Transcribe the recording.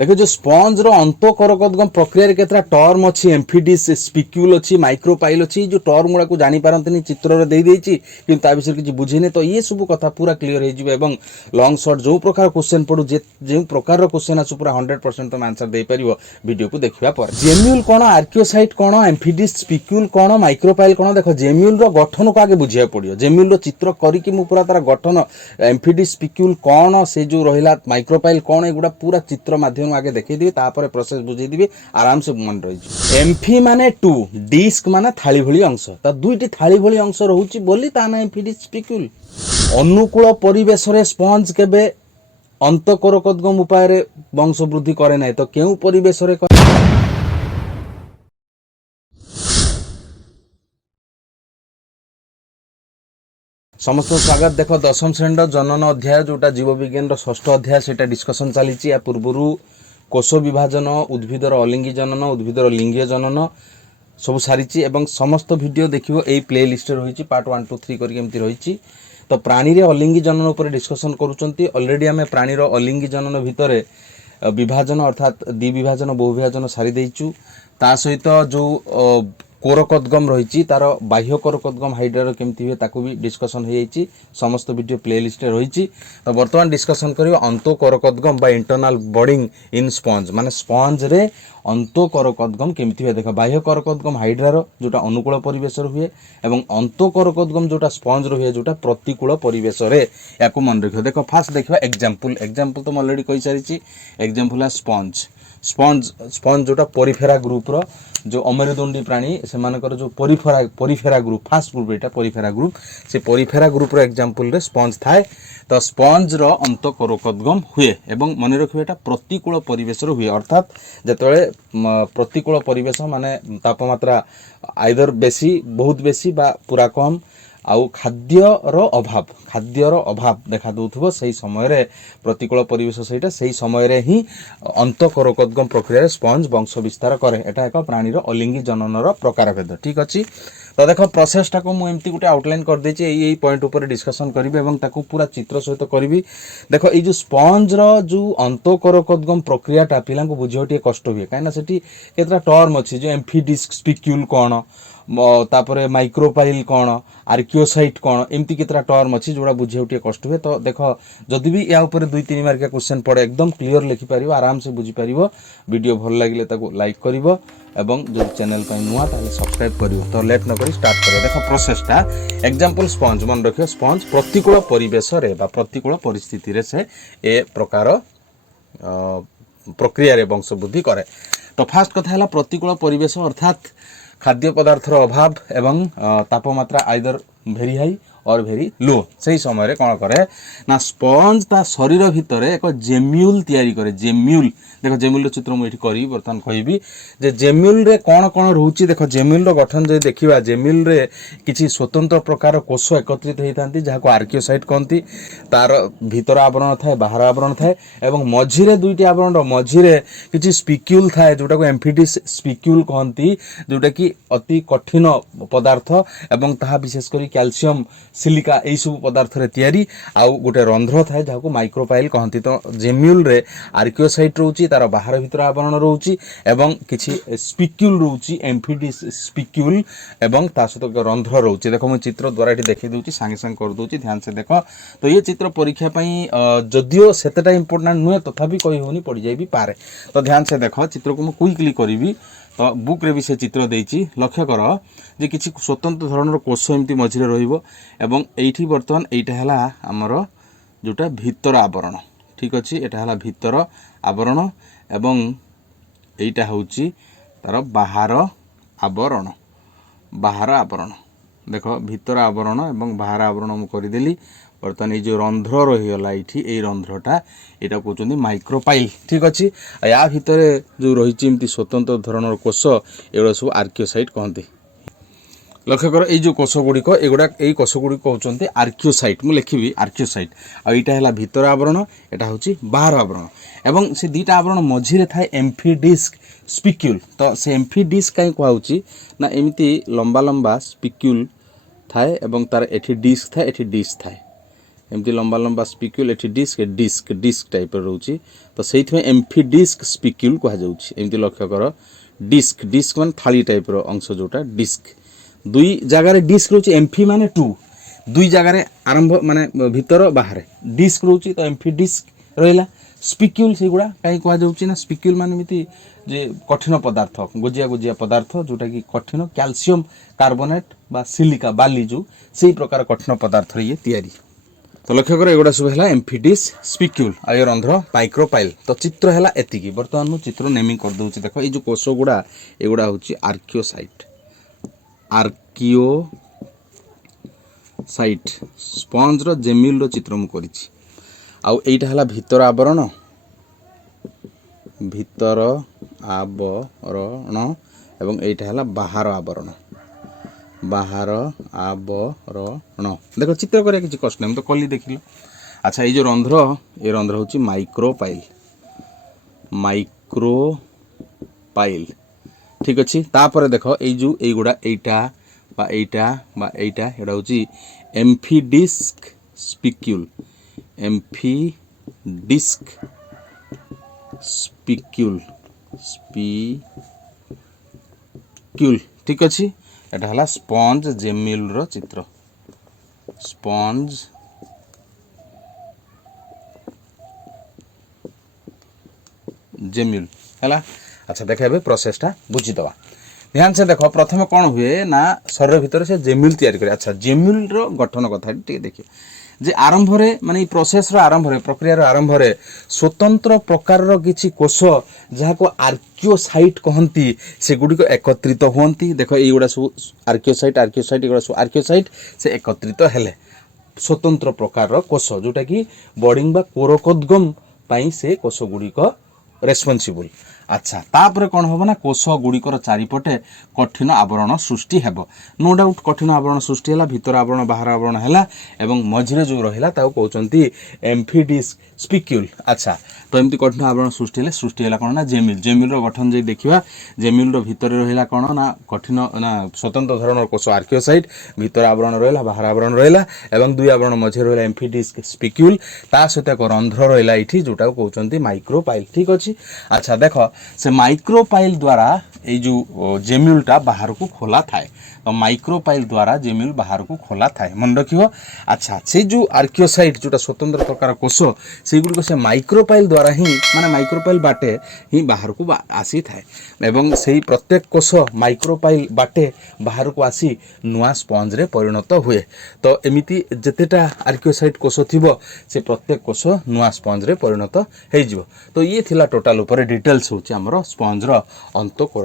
देखो जो स्पंज रो अंतःकरकदगम प्रक्रिया रे केतरा टर्म अछि एम्फिडिस स्पिक्यूल अछि माइक्रोपाइल अछि जो टर्म गुडा को जानि पारंतनी चित्र रे देई देछि कि ता विषय किछि बुझिने तो ये सब कथा पूरा क्लियर हे जिवे एवं लॉन्ग शॉर्ट जो प्रकार क्वेश्चन पडु जे प्रकार रो क्वेश्चन आसु पूरा 100% तुम आंसर दे परिबो वीडियो को देखिबा पर जेम्यूल कोन आर्कियोसाइट कोन एम्फिडिस स्पिक्यूल कोन माइक्रोपाइल कोन देखो जेम्यूल रो गठन को आगे बुझिया पडियो जेम्यूल रो चित्र करी कि मु पूरा तार गठन एम्फिडिस स्पिक्यूल कोन से जो रहिला माइक्रोपाइल कोन एगुडा पूरा चित्र माध्यम आगे देखई दिबे तापर प्रोसेस बुझेई दिबे आराम से मन रही एम्फी माने 2 डिस्क माने थाली भली अंश त दुईटी थाली भली अंश रहउची बोली ता ना एम्फिडिस स्पिक्यूल अनुकूल परिवेश रे स्पंज केबे अंतःकरकदगम उपाय रे वंश वृद्धि करे नै तो केउ परिवेश रे समस्त स्वागत देख दशम श्रेणी जनन अध्याय जोटा जीव विज्ञान षष्ठ अध्याय से डिस्कसन चली या पूर्व कोश विभाजन उद्भिदर अलिंगी जनन उद्भिदर लिंगीय जनन सब सारी एवं समस्त वीडियो देखियो एई प्ले लिस्ट रही पार्ट 1 2 3 करके रही तो प्राणी रे अलिंगी जनन उपर डिस्कसन करूचंती ऑलरेडी आमे प्राणी रो अलिंगी जनन भितरे विभाजन अर्थात द्वि विभाजन बहु विभाजन सारी देइचु ता सहित जो कोरकदगम रही तार बाह्य कोरकदगम हाइड्रा केमती हुए ताकू भी डिस्कसन हो जाइए समस्त वीडियो प्ले लिस्ट रही तो बर्तमान डिस्कसन करियो अंतःकरकदगम बा इंटरनल बॉडिंग इन स्पंज माने स्पंज रे अंतःकरकदगम केमती हुए देख बाह्य करकदगम हाइड्रा जोटा अनुकूल परिवेश हुए एवं अंतःकरकदगम जोटा स्पंज हुए जोटा प्रतिकूल परिवेश रे याकू मन रखियो देखो फास्ट देखिबा एग्जांपल तो ऑलरेडी कहि सारिछि एग्जांपल स्पंज स्पंज स्पंज जोटा परिफेरा ग्रुप रो जो अमेरुदंडी प्राणी से मानकर जो परिफेरा ग्रुप फास्ट ग्रुप एटा परिफेरा ग्रुप से परिफेरा ग्रुप रो एग्जांपल रे स्पंज थाए तो स्पंज रो अंतःकरकदगम हुए एवं मन रखिबा एटा प्रतिकूल परिवेश रो हुए अर्थात जतळे प्रतिकूल परिवेश माने तापमात्रा आइदर बेसी बहुत बेसी बा पूरा कम आउ खाद्यर अभाव देखा दउथबो सही समय रे प्रतिकूल परिवेश सहीटा सही समय रे ही अंतःकरकदगम प्रक्रिया रे स्पंज वंश विस्तार करे एटा एक प्राणी रो अलिंगी जनन रो प्रकार भेद ठीक अछि तो देखो प्रोसेस टा को मु एम्ति गुटे आउटलाइन कर देछि एई पॉइंट ऊपर डिस्कशन करिवे एवं ताकू पूरा चित्र सहित करिवि देखो ए जो स्पंज रो जो अंतःकरकदगम प्रक्रिया टा पिला को बुझियो टी कष्ट हुए काइना सेठी केतरा टर्म अछि जो एम्फिडिस स्पिक्यूल कोन तापरे माइक्रोपाइल कोन आर्कियोसाइट कोन एमती केतरा टर्म अछि जोडा बुझियो टी कष्ट हुए तो देखो जदि भी या ऊपर 2-3 मार्क क्वेश्चन पड़े एकदम क्लियर लिखि परिबो आराम से बुझी परिबो वीडियो भल लागिले ताको लाइक करिवो एवं जो चैनल पे नुआ ताले सब्सक्राइब करिवो तो लेट न करी स्टार्ट करियो देखो प्रोसेस टा एग्जांपल स्पंज मन रखियो स्पंज प्रतिकूल परिवेश रे बा प्रतिकूल परिस्थिति रे से ए प्रकार प्रक्रिया रे वंश वृद्धि करे तो फास्ट कथा हला प्रतिकूल परिवेश अर्थात खाद्य पदार्थर अभाव एवं तापमात्रा आइदर भेरी हाई और भेरी लो सही समय रे कोन करे ना स्पंज ता शरीर भितर एक जेम्यूल तयारी करे जेम्यूल देखो जेम्यूल रो चित्र मु एठी करी बर्तन कहबी जे जेम्यूल रे कोन कोन रहउची देखो जेम्यूल रो गठन जे देखिबा जेम्यूल रे किछि स्वतंत्र प्रकार कोष एकत्रित हेतांती जाहा को आर्कियोसाइट कहंती तार भीतर आवरण थाए बाहर आवरण थाए एवं मझी रे दुईटी आवरण रो मझी रे किछि स्पिक्यूल थाए जोटा को एम्फिडिस स्पिक्यूल कहंती जोटा की अति कठिन पदार्थ एवं ताहा विशेष करी कैल्शियम सिलिका एई सब पदार्थ रे तयारी आउ गोटे रंध्र थाए जाहा को माइक्रोपाइल कहंती तो जेम्यूल रे आर्कियोसाइट रहउची तार बाहर भीतर आवरण रहउची एवं किछि स्पिक्यूल रहउची एम्फिडिस स्पिक्यूल एवं ता सहित रंध्र रहउची देखो मु चित्र द्वारा एठी देखि दउची संगे संग कर दउची ध्यान से देखो तो ये चित्र परीक्षा पई जदियो सेतटा इंपोर्टेंट नुहे तथापि कहि होनी पड़ी जाई भी पारे तो ध्यान से देखो चित्र को मु क्विकली करिवि तो बुक रे भी से चित्र देइची लक्ष्य कर जे किछि स्वतंत्र धरणर कोष एमती मझिरे रहिबो एवं एठी वर्तमान एटा हला हमर जोटा भीतर आवरण ठीक अछि एटा हला भीतर आवरण एवं एटा होउची तार बाहर आवरण देखो भीतर आवरण एवं बाहर आवरण मु करि देली बर्तमान ये जो रंध्र रहीगला ये रंध्रटा यहाँ कहते माइक्रोपाइल ठीक अच्छे या भितर जो रही स्वतंत्र धरणर कोष एगुड़ा सब आर्कियोसाइट कहते लक्ष्य कर ये कोष गुड़िक एगुड़ा ये कोष गुड़िक कहते आर्कियोसाइट मुझे लिखी आर्कियोसाइट आईटा है भीतर आवरण यहाँ हूँ बाहर आवरण एवं से दुईटा आवरण मझिरे थाए एम्फिडिस्क स्पिक्यूल तो से एम्फिडिस्क कहीं कहुच्छी ना एमती लंबा लंबा स्पिक्यूल थाए एवं तार एठी डिस्क थाए एठी डिस्क थाए एमती लंबा लंबा स्पिक्यूल एठी डिस्क डिस्क डिस्क टाइप रोची तो सेइथमे एम्फी डिस्क स्पिक्यूल कहा जाउची एमती लक्ष्य कर डिस्क डिस्क मान थाली टाइप रो अंश जोटा डिस्क दुई जगह रे डिस्क रोची एम्फी माने 2 दुई जगह रे आरंभ माने भीतर बाहर डिस्क रोची तो एम्फी डिस्क रहला स्पिक्यूल से गुड़ा कहीं कह जाउची ना स्पिक्यूल माने मिति जे कठिन पदार्थ गोजिया गोजिया पदार्थ जोटा कि कठिन कैल्शियम कार्बोनेट बा सिलिका बाली जो सेही प्रकार कठिन पदार्थ ये तैयारी तो लक्ष्य कर एगुड़ा सब है एम्फिडिस स्पिक्यूल आ ये रंध्र माइक्रोपाइल तो चित्र है एतिकी बर्तमान मु चित्र नेमिंग कर दूची देख ये कोष गुड़ा एगुड़ा हूँ आर्कियोसाइट आर्कियोसाइट स्पंज रो जेम्यूल रो चित्र मु करिछि आउ एइटा हला भितर आवरण एवं एइटा हला बाहर आवरण बाहर आवरण देखो चित्र करिया किछि कष्ट नहीं तो कली देखिल अच्छा ये जो रंध्र हूँ माइक्रोपाइल माइक्रोपाइल ठीक अच्छे तापर देख ये गुड़ा एटा हूँ एम्फिडिस्क स्पिक्यूल एम्फिडिस्क स्पिक्यूल स्पिक्यूल ठीक अच्छे एटा हला स्पंज जेम्यूल रो चित्र स्पंज जेम्यूल है अच्छा देख प्रोसेसटा बुझीदवा ध्यान से देख प्रथम कौन हुए ना शरीर भितर से जेम्यूल तैयारी करे अच्छा जेम्यूल रो गठन कथा देखिए जे आरंभ रे माने प्रोसेस रो आरंभ रे प्रक्रिया रो आरंभ रे स्वतंत्र प्रकार रो किछि कोष जहा को आर्कियोसाइट कहंती से गुडी को एकत्रित होंती देखो ए गुडा सब आर्कियोसाइट एगुडा सब आर्कियोसाइट से एकत्रित हेले स्वतंत्र प्रकार रो कोष जोटा कि बॉडिंग बा कोरकोद्गम पाई से कोष गुडी को रेस्पोंसिबल अच्छा तापर कौन हम ना कोष गुड़िकर चारिपटे कठिन आवरण सृष्टि हेबो नो डाउट कठिन आवरण सृष्टि है भीतर आवरण बाहर आवरण है एवं मझिरे जो रहा कहते एम्फिडिस्क स्पिक्यूल अच्छा तो एमती कठिन आवरण सृष्टि है कौन ना जेम्यूल गठन जे देखा जेम्यूल भीतर रहा कौन ना कठिन ना स्वतंत्र धरण कोष आर्कियोसाइट भीतर आवरण रहा बाहर आवरण रहा एवं दुई आवरण मझे रहा एम्फिडिस्क स्पिक्यूल ता सहित एक रंध्र रहा ये जोटा कहते माइक्रोपाइल ठीक अच्छे अच्छा देख से माइक्रोपाइल द्वारा ये जो जेम्यूलटा बाहर को खोला थाए तो माइक्रोपाइल द्वारा जेम्यूल बाहर को खोला थाए मन रखियो अच्छा से जो आर्कियोसाइट जोटा स्वतंत्र प्रकार कोष से गुड़ से माइक्रोपाइल द्वारा ही माने माइक्रोपाइल बाटे ही बाहर को आसी थाए एवं से प्रत्येक कोष माइक्रोपाइल बाटे बाहर को आसी नुआ स्पंज रे परिणत हुए तो एमिति जेतेटा आर्कियोसाइट कोष थिबो से प्रत्येक कोष नुआ स्पंज रे परिणत हो जिवो तो ये थिला टोटल ऊपर डिटेल्स होची हमरो स्पंज रो अंत